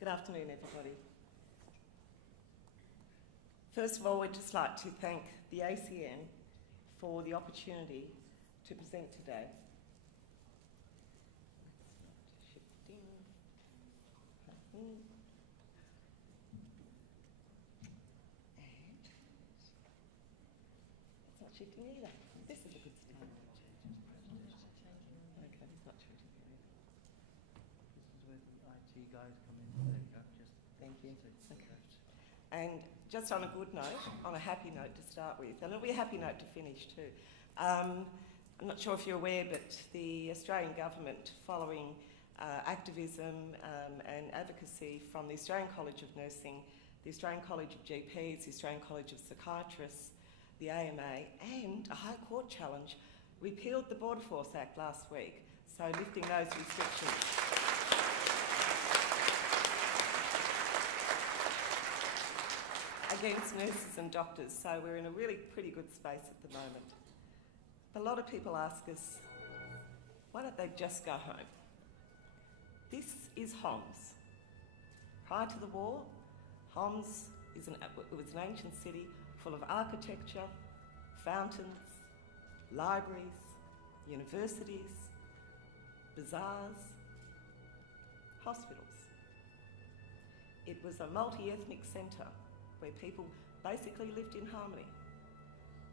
Good afternoon, everybody. First of all, we'd just like to thank the FACN for the opportunity to present today. It's not shifting either. This is a good start. Okay, it's not shifting either. This is where the IT guys come in. There you go. Just Thank you. take the left. And just on a good note, on a happy note to start with, and it'll be a happy note to finish too. I'm not sure if you're aware, but the Australian government, following activism and advocacy from the Australian College of Nursing, the Australian College of GPs, the Australian College of Psychiatrists, the AMA, and a High Court challenge, repealed the Border Force Act last week, so lifting those restrictions. Against nurses and doctors, so we're in a really pretty good space at the moment. A lot of people ask us, why don't they just go home? This is Homs. Prior to the war, Homs was an ancient city full of architecture, fountains, libraries, universities, bazaars, hospitals. It was a multi-ethnic centre where people basically lived in harmony.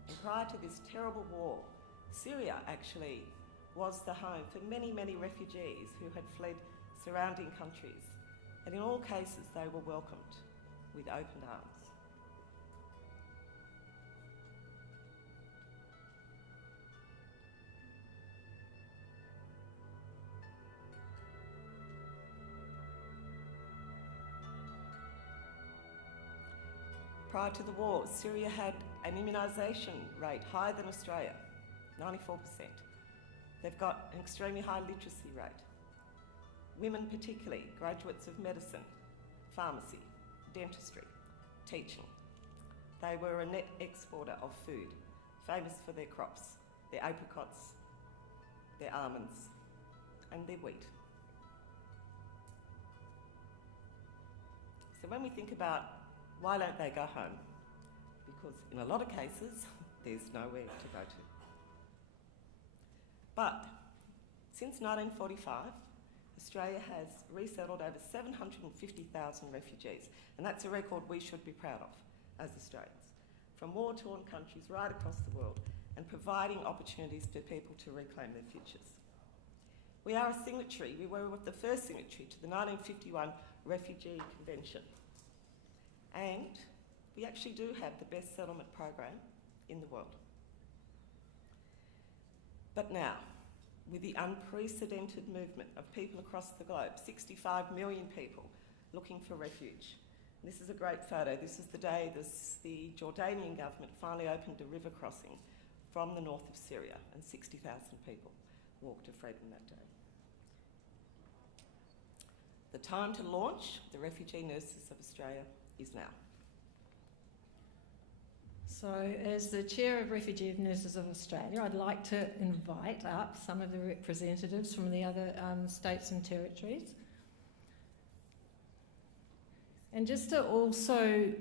And prior to this terrible war, Syria actually was the home for many, many refugees who had fled surrounding countries. And in all cases, they were welcomed with open arms. Prior to the war, Syria had an immunisation rate higher than Australia, 94%. They've got an extremely high literacy rate. Women particularly, graduates of medicine, pharmacy, dentistry, teaching. They were a net exporter of food, famous for their crops, their apricots, their almonds, and their wheat. So when we think about why don't they go home? Because in a lot of cases, there's nowhere to go to. But since 1945, Australia has resettled over 750,000 refugees, and that's a record we should be proud of as Australians, from war-torn countries right across the world, and providing opportunities for people to reclaim their futures. We are a signatory. We were the first signatory to the 1951 Refugee Convention. And we actually do have the best settlement program in the world. But now, with the unprecedented movement of people across the globe, 65 million people looking for refuge. And this is a great photo. This is the day the Jordanian government finally opened a river crossing from the north of Syria, and 60,000 people walked to freedom that day. The time to launch the Refugee Nurses of Australia is now. So, as the Chair of Refugee Nurses of Australia, I'd like to invite up some of the representatives from the other states and territories. And just to also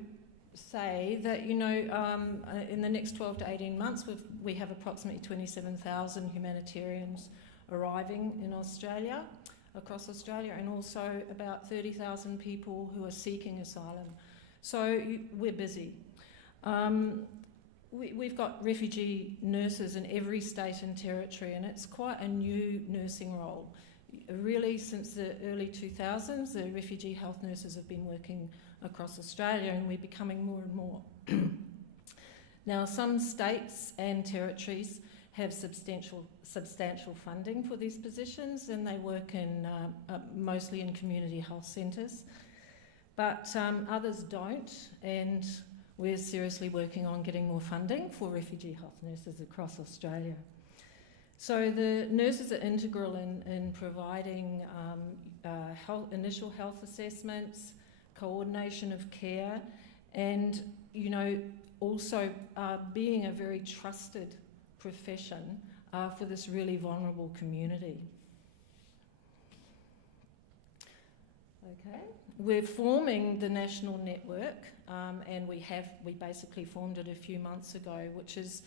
say that, you know, in the next 12 to 18 months, we have approximately 27,000 humanitarians arriving in Australia, across Australia, and also about 30,000 people who are seeking asylum. So we're busy. We've got refugee nurses in every state and territory, and it's quite a new nursing role. Really, since the early 2000s, the refugee health nurses have been working across Australia, and we're becoming more and more. Now, some states and territories have substantial funding for these positions, and they work in mostly in community health centres. But others don't, and we're seriously working on getting more funding for refugee health nurses across Australia. So the nurses are integral in providing initial health assessments, coordination of care, and, you know, also being a very trusted profession for this really vulnerable community. Okay, we're forming the national network, and we basically formed it a few months ago, which is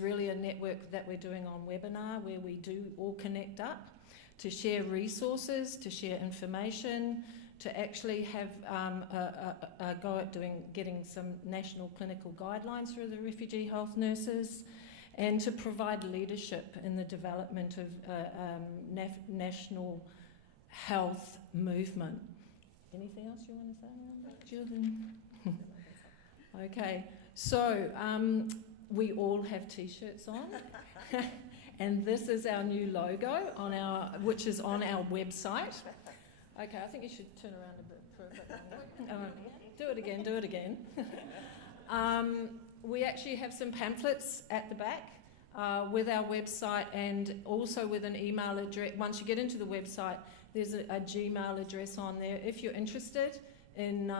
really a network that we're doing on webinar, where we do all connect up to share resources, to share information, to actually have a go at getting some national clinical guidelines for the refugee health nurses, and to provide leadership in the development of national health movement. Anything else you want to say around that, Julian? Okay, so we all have T-shirts on, and this is our new logo which is on our website. Okay, I think you should turn around a bit for a bit longer. Do it again. We actually have some pamphlets at the back with our website, and also with an email address. Once you get into the website, there's a Gmail address on there. If you're interested in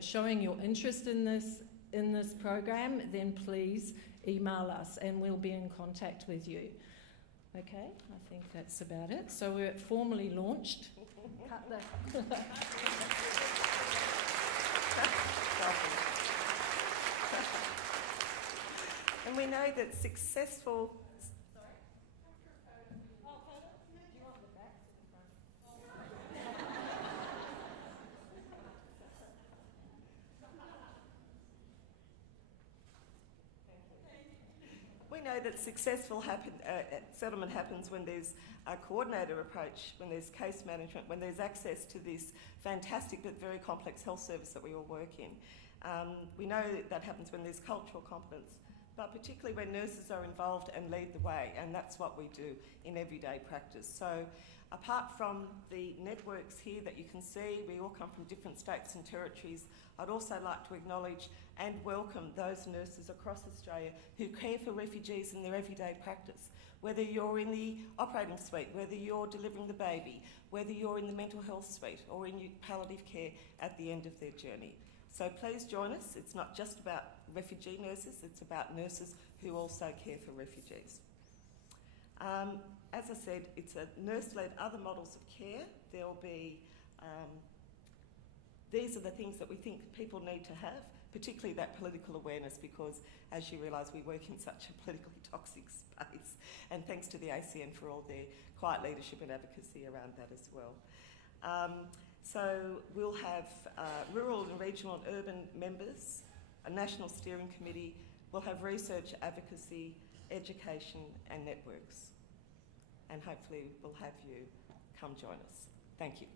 showing your interest in this program, then please email us and we'll be in contact with you. Okay, I think that's about it. So we're formally launched. And we know that successful... We know that successful settlement happens when there's a coordinator approach, when there's case management, when there's access to this fantastic but very complex health service that we all work in. We know that happens when there's cultural competence, but particularly when nurses are involved and lead the way, and that's what we do in everyday practice. So apart from the networks here that you can see, we all come from different states and territories. I'd also like to acknowledge and welcome those nurses across Australia who care for refugees in their everyday practice. Whether you're in the operating suite, whether you're delivering the baby, whether you're in the mental health suite or in palliative care at the end of their journey. So please join us. It's not just about refugee nurses, it's about nurses who also care for refugees. As I said, it's a nurse-led other models of care. There'll be, these are the things that we think people need to have, particularly that political awareness, because as you realise, we work in such a politically toxic space, and thanks to the ACN for all their quiet leadership and advocacy around that as well. So we'll have rural and regional and urban members, a national steering committee, we'll have research, advocacy, education and networks. And hopefully we'll have you come join us. Thank you.